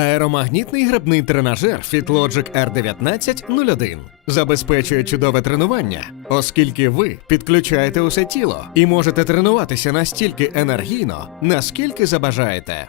Аеромагнітний грибний тренажер FitLogic R1901 забезпечує чудове тренування, оскільки ви підключаєте усе тіло і можете тренуватися настільки енергійно, наскільки забажаєте.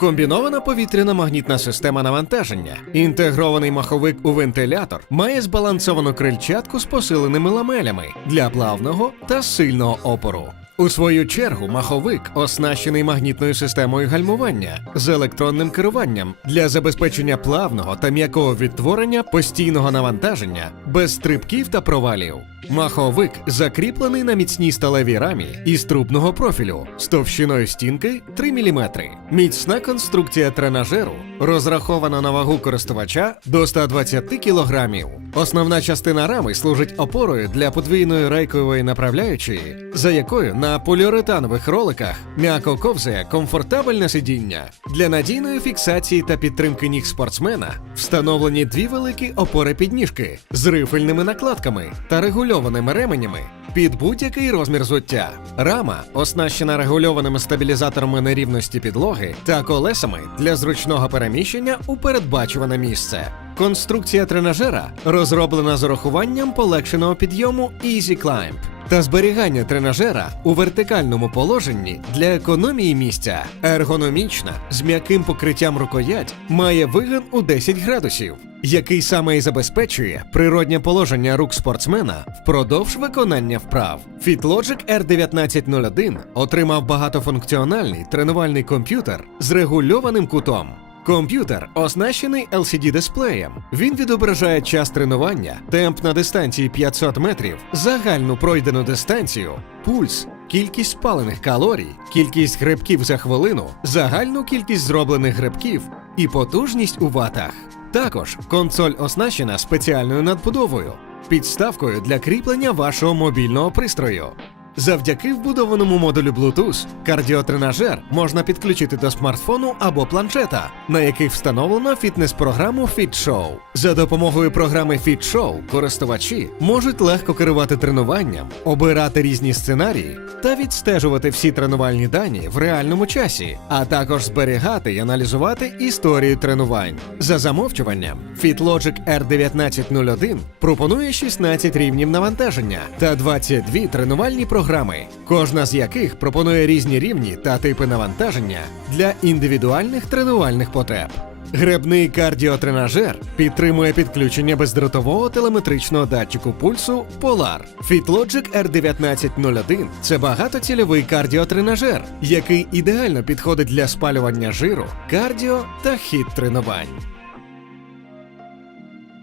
Комбінована повітряна магнітна система навантаження, інтегрований маховик у вентилятор, має збалансовану крильчатку з посиленими ламелями для плавного та сильного опору. У свою чергу маховик оснащений магнітною системою гальмування з електронним керуванням для забезпечення плавного та м'якого відтворення постійного навантаження без стрибків та провалів. Маховик закріплений на міцній сталевій рамі із трубного профілю з товщиною стінки 3 мм. Міцна конструкція тренажеру розрахована на вагу користувача до 120 кг. Основна частина рами служить опорою для подвійної рейкової направляючої, за якою на поліуретанових роликах м'яко ковзає комфортабельне сидіння. Для надійної фіксації та підтримки ніг спортсмена встановлені дві великі опори підніжки з рифельними накладками та регульованими ременями під будь-який розмір зуття. Рама оснащена регульованими стабілізаторами нерівності підлоги та колесами для зручного переміщення у передбачуване місце. Конструкція тренажера розроблена з урахуванням полегшеного підйому Easy Climb та зберігання тренажера у вертикальному положенні для економії місця. Ергономічна з м'яким покриттям рукоять має вигин у 10 градусів, який саме і забезпечує природнє положення рук спортсмена впродовж виконання вправ. FitLogic R1901 отримав багатофункціональний тренувальний комп'ютер з регульованим кутом. Комп'ютер оснащений LCD-дисплеєм. Він відображає час тренування, темп на дистанції 500 метрів, загальну пройдену дистанцію, пульс, кількість спалених калорій, кількість грибків за хвилину, загальну кількість зроблених грибків і потужність у ватах. Також консоль оснащена спеціальною надбудовою, підставкою для кріплення вашого мобільного пристрою. Завдяки вбудованому модулю Bluetooth кардіотренажер можна підключити до смартфону або планшета, на яких встановлено фітнес-програму FitShow. За допомогою програми FitShow користувачі можуть легко керувати тренуванням, обирати різні сценарії та відстежувати всі тренувальні дані в реальному часі, а також зберігати і аналізувати історію тренувань. За замовчуванням, FitLogic R1901 пропонує 16 рівнів навантаження та 22 тренувальні програми, кожна з яких пропонує різні рівні та типи навантаження для індивідуальних тренувальних потреб. Гребний кардіотренажер підтримує підключення бездротового телеметричного датчику пульсу Polar. FitLogic R1901 – це багатоцільовий кардіотренажер, який ідеально підходить для спалювання жиру, кардіо та хіт тренувань.